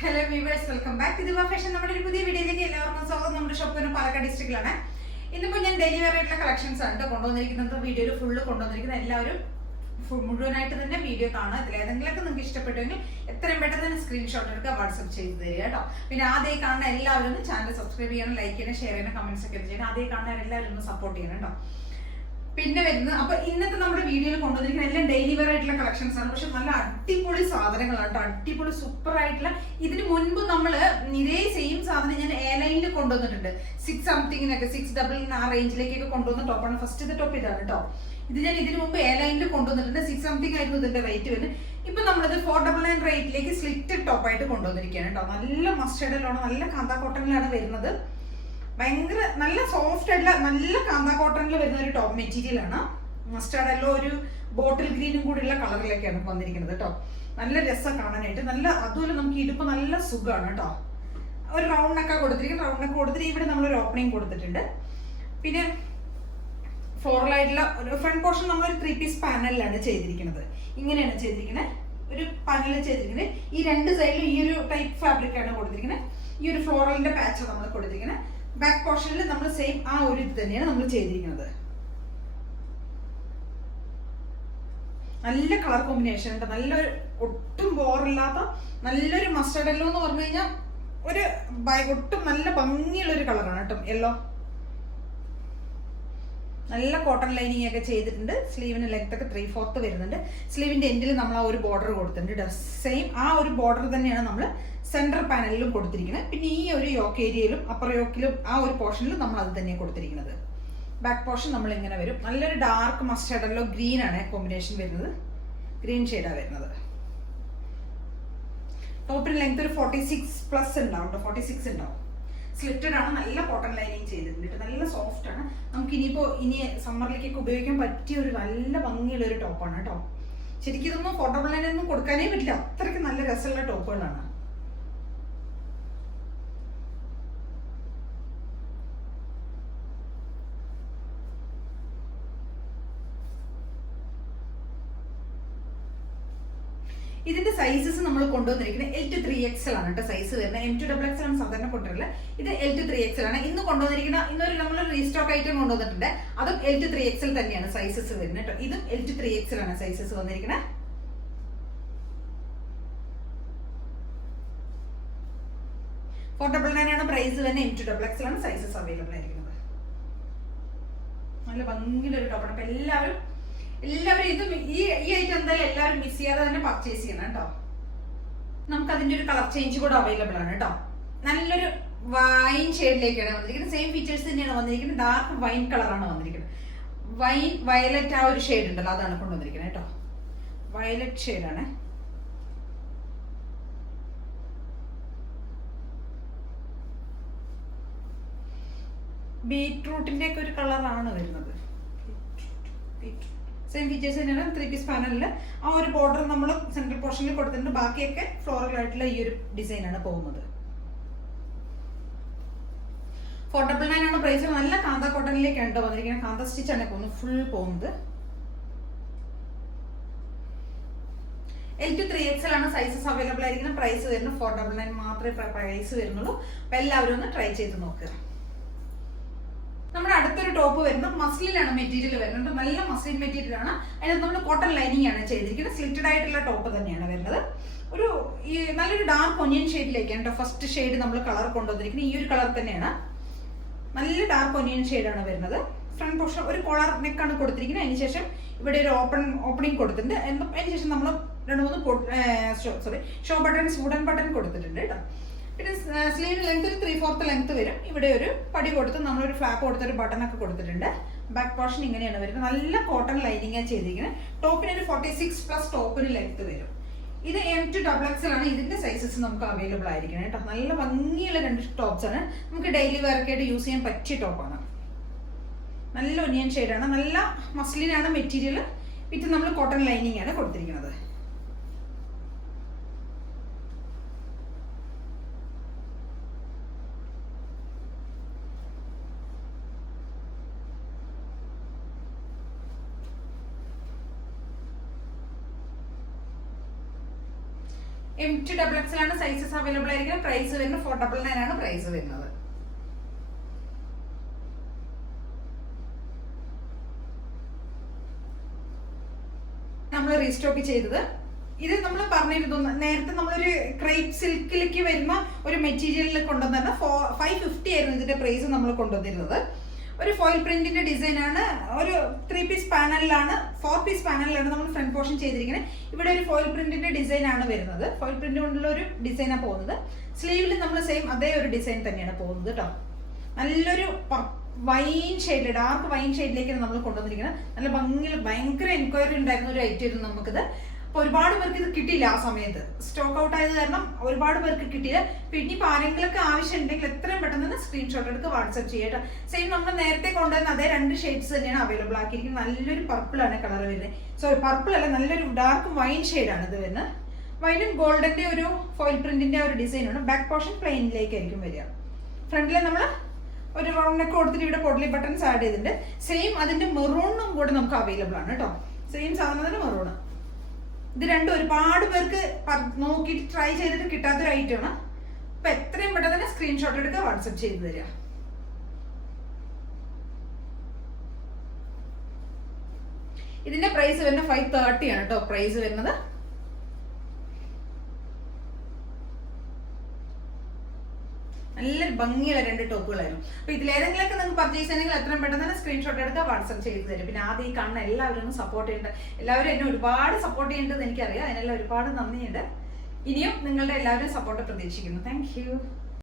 Hello viewers, welcome back. ഇത് fashion. നമ്മുടെ ഒരു പുതിയ വീഡിയോയിലേക്ക് എല്ലാവർക്കും സ്വാഗതം. നമ്മുടെ ഷോപ്പ് പാലക്കാട് ഡിസ്ട്രിക്റ്റിലാണ്. ഇന്നിപ്പോൾ ഞാൻ ഡെയിലി വെയർ ആയിട്ടുള്ള കളക്ഷൻസ് ആണ് കൊണ്ടുവന്നിരിക്കുന്നത്. വീഡിയോയിൽ ഫുള്ള് കൊണ്ടുവന്നിരിക്കുന്നത്. എല്ലാവരും മുഴുവനായിട്ട് തന്നെ വീഡിയോ കാണുക. ഇതിൽ ഏതെങ്കിലുമൊക്കെ നിങ്ങൾക്ക് ഇഷ്ടപ്പെട്ടുവെങ്കിൽ എത്രയും പെട്ടെന്ന് തന്നെ സ്ക്രീൻഷോട്ട് എടുക്കുക, വാട്സ്ആപ്പ് ചെയ്ത് തരിക കേട്ടോ. പിന്നെ ആദ്യം കാണുന്ന എല്ലാവരും ഒന്ന് ചാനൽ സബ്സ്ക്രൈബ് ചെയ്യണം, ലൈക്ക് ചെയ്യണം, ഷെയർ ചെയ്യണം, കമന്റ്സ് ഒക്കെ ചെയ്യണം. ആദ്യം കാണുന്ന എല്ലാവരും ഒന്ന് സപ്പോർട്ട് ചെയ്യണം കേട്ടോ. പിന്നെ വരുന്നത്, അപ്പൊ ഇന്നത്തെ നമ്മുടെ വീഡിയോയിൽ കൊണ്ടുവന്നിരിക്കുന്ന എല്ലാം ഡെയിലി വെയർ ആയിട്ടുള്ള കളക്ഷൻസ് ആണ്. പക്ഷെ നല്ല അടിപൊളി സാധനങ്ങളാണ് കേട്ടോ. അടിപൊളി സൂപ്പർ ആയിട്ടുള്ള. ഇതിന് മുൻപ് നമ്മള് ഇതേ സെയിം സാധനം ഞാൻ എ ലൈനിൽ കൊണ്ടുവന്നിട്ടുണ്ട്. 6 സംതിങ്ങിനൊക്കെ 6 ആ റേഞ്ചിലേക്കൊക്കെ കൊണ്ടുവന്ന ടോപ്പാണ്. ഫസ്റ്റ് ടോപ്പ് ഇതാണ് കേട്ടോ. ഇത് ഞാൻ ഇതിന് മുമ്പ് എ ലൈനിൽ കൊണ്ടുവന്നിട്ടുണ്ട്. 6 സംതിങ് ആയിരുന്നു ഇതിന്റെ റേറ്റ് വരുന്നത്. ഇപ്പൊ നമ്മളിത് 499 റേറ്റിലേക്ക് സ്ലിറ്റ് ടോപ്പായിട്ട് കൊണ്ടുവന്നിരിക്കുകയാണ് കേട്ടോ. നല്ല മസ്റ്റേർഡിലാണ്, നല്ല കാന്താ കോട്ടണിലാണ് വരുന്നത്. ഭയങ്കര നല്ല സോഫ്റ്റ് ആയിട്ടുള്ള നല്ല കാന്താ കോട്ടണിൽ വരുന്ന ഒരു ടോപ്പ് മെറ്റീരിയൽ ആണ്. മസ്റ്റാർഡ് എല്ലോ ഒരു ബോട്ടിൽ ഗ്രീനും കൂടിയുള്ള കളറിലേക്കാണ് വന്നിരിക്കുന്നത് കേട്ടോ. നല്ല രസം കാണാനായിട്ട്. നല്ല അതുപോലെ നമുക്ക് ഇടുപ്പ് നല്ല സുഖമാണ് കേട്ടോ. ഒരു റൗണ്ട് നെക്ക് കൊടുത്തിട്ട് ഇവിടെ നമ്മളൊരു ഓപ്പണിങ് കൊടുത്തിട്ടുണ്ട്. പിന്നെ ഫ്ലോറലായിട്ടുള്ള ഒരു ഫ്രണ്ട് പോർഷൻ നമ്മളൊരു 3 പീസ് പാനലിലാണ് ചെയ്തിരിക്കുന്നത്. ഇങ്ങനെയാണ് ചെയ്തിരിക്കുന്നത്. ഒരു പാനൽ ചെയ്തിരിക്കുന്നത്. ഈ രണ്ട് സൈഡിലും ഈ ഒരു ടൈപ്പ് ഫാബ്രിക് ആണ് കൊടുത്തിരിക്കുന്നത്. ഈ ഒരു ഫ്ലോറലിന്റെ പാച്ച് നമ്മൾ കൊടുത്തിരിക്കുന്നത്. ബാക്ക് പോർഷനിൽ നമ്മൾ സെയിം ആ ഒരു ഇത് തന്നെയാണ് നമ്മൾ ചെയ്തിരിക്കുന്നത്. നല്ല കളർ കോമ്പിനേഷൻ ഉണ്ട്. നല്ലൊരു ഒട്ടും ബോറില്ലാത്ത നല്ലൊരു മസ്റ്റർഡ് യെല്ലോ എന്ന് പറഞ്ഞു കഴിഞ്ഞാൽ ഒരു ഒട്ടും നല്ല ഭംഗിയുള്ള ഒരു കളറാണ് കേട്ടോ. യെല്ലോ നല്ല കോട്ടൺ ലൈനിങ് ഒക്കെ ചെയ്തിട്ടുണ്ട്. സ്ലീവിന് ലെങ്ത് ഒക്കെ 3/4 വരുന്നുണ്ട്. സ്ലീവിന്റെ എൻഡിൽ നമ്മൾ ആ ഒരു ബോർഡർ കൊടുത്തിട്ടുണ്ട്. സെയിം ആ ഒരു ബോർഡർ തന്നെയാണ് നമ്മൾ സെൻട്രൽ പാനലിലും കൊടുത്തിരിക്കുന്നത്. പിന്നെ ഈ ഒരു യോക്ക് ഏരിയയിലും അപ്പർ യോക്കിലും ആ ഒരു പോർഷനിലും നമ്മൾ അത് തന്നെയാണ് കൊടുത്തിരിക്കുന്നത്. ബാക്ക് പോർഷൻ നമ്മൾ ഇങ്ങനെ വരും. നല്ലൊരു ഡാർക്ക് മസ്റ്റേർഡ് യെല്ലോ ഗ്രീൻ ആണ് കോമ്പിനേഷൻ വരുന്നത്. ഗ്രീൻ ഷെയ്ഡാണ് വരുന്നത്. ടോപ്പിന് ലെങ്ത് ഒരു 46+ ഉണ്ടാവും. 46 ഉണ്ടാവും. സ്ലിറ്റഡ് ആണ്. നല്ല കോട്ടൺ ലൈനിങ് ചെയ്തിട്ടുണ്ട്. നല്ല സോഫ്റ്റ് ആണ്. നമുക്ക് ഇനി സമ്മറിലേക്കൊക്കെ ഉപയോഗിക്കാൻ പറ്റിയ ഒരു നല്ല ഭംഗിയുള്ള ഒരു ടോപ്പാണ് കേട്ടോ. ശരിക്കും ഇതൊന്നും ഫോട്ടോബിൾ ലൈനൊന്നും കൊടുക്കാനേ പറ്റില്ല. അത്രയ്ക്ക് നല്ല രസമുള്ള ടോപ്പുകളാണ്. ഇതിന്റെ സൈസസ് നമ്മൾ കൊണ്ടുവന്നിരിക്കുന്നത് L to 3XL ആണ് കേട്ടോ. സൈസ് വരുന്നത് M to XXL ആണ് സാധാരണ കൊണ്ടുവരില്ല. ഇത് L to 3XL ആണ്. ഇന്ന് കൊണ്ടുവന്നിരിക്കുന്ന നമ്മൾ റീസ്റ്റോക്ക് ഐറ്റം കൊണ്ടുവന്നിട്ടുണ്ട്. അതും L to 3XL തന്നെയാണ് സൈസസ് വരുന്നത് കേട്ടോ. ഇതും L to 3XL ആണ് സൈസസ് വന്നിരിക്കുന്നത്. $499 ആണ് പ്രൈസ് വരുന്നത്. M to XXL ആണ് സൈസസ് അവൈലബിൾ ആയിരിക്കുന്നത്. നല്ല ഭംഗിയുള്ള ഒരു ടോപ്പാണ്. അപ്പൊ എല്ലാവരും ഇത് ഈ ഐറ്റം എന്തായാലും എല്ലാവരും മിസ് ചെയ്യാതെ തന്നെ പർച്ചേസ് ചെയ്യണം കേട്ടോ. നമുക്ക് അതിന്റെ ഒരു കളർ ചേഞ്ച് കൂടെ അവൈലബിൾ ആണ് കേട്ടോ. നല്ലൊരു വൈൻ ഷെയ്ഡിലേക്കാണ് വന്നിരിക്കുന്നത്. സെയിം ഫീച്ചേഴ്സ് തന്നെയാണ് വന്നിരിക്കുന്നത്. ഡാർക്ക് വൈൻ കളറാണ് വന്നിരിക്കുന്നത്. വയലറ്റ് ആ ഒരു ഷെയ്ഡ് ഉണ്ടല്ലോ, അതാണ് കൊണ്ടുവന്നിരിക്കുന്നത് കേട്ടോ. വയലറ്റ് ഷെയ്ഡാണ്. ബീറ്റ്റൂട്ടിന്റെ ഒക്കെ ഒരു കളറാണ് വരുന്നത്. സെയിം ഫീച്ചേഴ്സ് തന്നെയാണ്. 3 പീസ് പാനലിൽ ആ ഒരു ബോർഡർ നമ്മൾ സെൻട്രൽ പോർഷനിൽ കൊടുത്തിട്ടുണ്ട്. ബാക്കിയൊക്കെ ഫ്ലോറൽ ആയിട്ടുള്ള ഈ ഒരു ഡിസൈനാണ് പോകുന്നത്. 499 ആണ് പ്രൈസ്. നല്ല കാന്ത കോട്ടണിലേക്കാണ് വന്നിരിക്കുന്നത്. കാന്ത സ്റ്റിച്ച് ആണ് പോകുന്നത്. ഫുൾ പോകുന്നത്. L to 3XL ആണ് സൈസസ് അവൈലബിൾ ആയിരിക്കുന്നത്. പ്രൈസ് വരുന്നത് 499 മാത്രമേ പ്രൈസ് വരുന്നുള്ളൂ. അപ്പൊ എല്ലാവരും ഒന്ന് ട്രൈ ചെയ്ത് നോക്കുക. നമ്മുടെ അടുത്തൊരു ടോപ്പ് വരുന്നത് മസ്ലിനാണ് മെറ്റീരിയൽ വരുന്നത്. നല്ല മസ്ലിൻ മെറ്റീരിയൽ ആണ്. അതിനകത്ത് നമ്മൾ കോട്ടൺ ലൈനിങ് ആണ് ചെയ്തിരിക്കുന്നത്. സ്ലിറ്റഡ് ആയിട്ടുള്ള ടോപ്പ് തന്നെയാണ് വരുന്നത്. നല്ലൊരു ഡാർക്ക് ഒനിയൻ ഷെയ്ഡിലേക്കാണ് കേട്ടോ ഫസ്റ്റ് ഷെയ്ഡ് നമ്മൾ കളർ കൊണ്ടുവന്നിരിക്കുന്നത്. ഈ ഒരു കളർ തന്നെയാണ്. നല്ല ഡാർക്ക് ഒനിയൻ ഷെയ്ഡാണ് വരുന്നത്. ഫ്രണ്ട് പോർഷൻ ഒരു കോളർ നെക്കാണ് കൊടുത്തിരിക്കുന്നത്. അതിനുശേഷം ഇവിടെ ഒരു ഓപ്പണിംഗ് കൊടുത്തിട്ടുണ്ട്. അതിനുശേഷം നമ്മൾ 2-3 ഷോ ബട്ടൺസ് വുഡൻ ബട്ടൺ കൊടുത്തിട്ടുണ്ട് കേട്ടോ. പിന്നെ സ്ലീവ് ലെങ്ത് ഒരു 3/4 ലെങ്ത് വരും. ഇവിടെ ഒരു പടി കൊടുത്ത് നമ്മളൊരു ഫ്ലാപ്പ് കൊടുത്തൊരു ബട്ടൺ ഒക്കെ കൊടുത്തിട്ടുണ്ട്. ബാക്ക് പോർഷൻ ഇങ്ങനെയാണ് വരുന്നത്. നല്ല കോട്ടൺ ലൈനിങ് ചെയ്തിരിക്കുന്നത്. ടോപ്പിന് ഒരു 46+ ടോപ്പിന് ലെങ്ത് വരും. ഇത് M to XXL ആണ്. ഇതിന്റെ സൈസസ് നമുക്ക് അവൈലബിൾ ആയിരിക്കണം കേട്ടോ. നല്ല ഭംഗിയുള്ള 2 ടോപ്സ് ആണ്. നമുക്ക് ഡെയിലി വെയർക്ക് ആയിട്ട് യൂസ് ചെയ്യാൻ പറ്റിയ ടോപ്പാണ്. നല്ല ഒനിയൻ ഷെയ്ഡാണ്. നല്ല മസ്ലിനാണ് മെറ്റീരിയൽ. വിത്ത് നമ്മൾ കോട്ടൺ ലൈനിങ് ആണ് കൊടുത്തിരിക്കുന്നത്. M2XX ആണ് സൈസസ് അവൈലബിൾ ആയിരിക്കും. പ്രൈസ് വരുന്നത് 499 ആണ് പ്രൈസ് വരുന്നത്. നമ്മൾ റീസ്റ്റോക്ക് ചെയ്തത് ഇത് നമ്മൾ പറഞ്ഞിരുന്നു നേരത്തെ നമ്മളൊരു ക്രേപ്പ് സിൽക്കിലേക്ക് വരുന്ന ഒരു മെറ്റീരിയലിൽ കൊണ്ടുവന്ന 550 ആയിരുന്നു ഇതിന്റെ പ്രൈസ് നമ്മൾ കൊണ്ടുവന്നിരുന്നത്. ഒരു ഫോയിൽ പ്രിന്റിന്റെ ഡിസൈൻ ആണ്. ഒരു 3 പീസ് പാനലിലാണ് 4 പീസ് പാനലിലാണ് നമ്മൾ ഫ്രണ്ട് പോർഷൻ ചെയ്തിരിക്കുന്നത്. ഇവിടെ ഒരു ഫോയിൽ പ്രിന്റിന്റെ ഡിസൈൻ ആണ് വരുന്നത്. ഫോയിൽ പ്രിന്റ് കൊണ്ടുള്ള ഒരു ഡിസൈനാണ് പോകുന്നത്. സ്ലീവിൽ നമ്മൾ സെയിം അതേ ഒരു ഡിസൈൻ തന്നെയാണ് പോകുന്നത് കേട്ടോ. നല്ലൊരു വൈൻ ഷെയ്ഡ്, ഡാർക്ക് വൈൻ ഷെയ്ഡിലേക്കാണ് നമ്മൾ കൊണ്ടുവന്നിരിക്കുന്നത്. നല്ല ഭംഗിയിൽ ഭയങ്കര എൻക്വയറി ഉണ്ടായിരുന്ന ഒരു ഐറ്റം ആയിരുന്നു നമുക്കിത്. അപ്പോൾ ഒരുപാട് പേർക്ക് ഇത് കിട്ടിയില്ല ആ സമയത്ത്, സ്റ്റോക്ക് ഔട്ട് ആയത് കാരണം ഒരുപാട് പേർക്ക് കിട്ടിയില്ല. പിന്നെ ഇപ്പോൾ ആരെങ്കിലൊക്കെ ആവശ്യം ഉണ്ടെങ്കിൽ എത്രയും പെട്ടെന്ന് തന്നെ സ്ക്രീൻഷോട്ട് എടുത്ത് വാട്സ്ആപ്പ് ചെയ്യട്ടോ. സെയിം നമ്മൾ നേരത്തെ കൊണ്ടുവന്ന അതേ 2 ഷെയ്ഡ്സ് തന്നെയാണ് അവൈലബിൾ ആക്കിയിരിക്കുന്നത്. നല്ലൊരു പർപ്പിളാണ് കളർ വരുന്നത്. സോറി, പർപ്പിൾ അല്ല, നല്ലൊരു ഡാർക്ക് വൈൻ ഷെയ്ഡാണ് ഇത് വരുന്നത്. വൈനും ഗോൾഡന്റെ ഒരു ഫോയിൽ പ്രിന്റിന്റെ ഒരു ഡിസൈനാണ്. ബാക്ക് പോർഷൻ പ്ലെയിനിലേക്കായിരിക്കും വരിക. ഫ്രണ്ടിൽ നമ്മൾ ഒരു റൗണ്ട് നെക്ക് കൊടുത്തിട്ട് ഇവിടെ പൊഡ്ലി ബട്ടൺസ് ആഡ് ചെയ്തിട്ടുണ്ട്. സെയിം അതിന്റെ മെറൂണും കൂടെ നമുക്ക് അവൈലബിൾ ആണ് കേട്ടോ. സെയിം സാധനത്തിന് മെറൂണ്. ഇത് രണ്ടും ഒരുപാട് പേർക്ക് നോക്കിയിട്ട് ട്രൈ ചെയ്തിട്ട് കിട്ടാത്തൊരു ഐറ്റമാണ്. അപ്പൊ എത്രയും പെട്ടെന്ന് തന്നെ സ്ക്രീൻഷോട്ട് എടുക്കുക, വാട്സപ്പ് ചെയ്ത് തരിക. ഇതിന്റെ പ്രൈസ് വരുന്നത് 530 ആണ് കേട്ടോ പ്രൈസ് വരുന്നത്. നല്ലൊരു ഭംഗിയുള്ള 2 ടോപ്പുകളായിരുന്നു. അപ്പൊ ഇതിലേതെങ്കിലൊക്കെ നിങ്ങൾക്ക് പർച്ചേസ് ചെയ്യണമെങ്കിൽ എത്രയും പെട്ടെന്ന് തന്നെ സ്ക്രീൻഷോട്ട് എടുക്കുക, വാട്സ്ആപ്പ് ചെയ്ത് തരും. പിന്നെ ആദ്യം ഈ കാണുന്ന എല്ലാവരും സപ്പോർട്ട് ചെയ്യേണ്ടത്, എല്ലാവരും എന്നെ ഒരുപാട് സപ്പോർട്ട് ചെയ്യേണ്ടത് എനിക്കറിയാം. അതിനെല്ലാം ഒരുപാട് നന്ദിയുണ്ട്. ഇനിയും നിങ്ങളുടെ എല്ലാവരും സപ്പോർട്ട് പ്രതീക്ഷിക്കുന്നു. Thank you.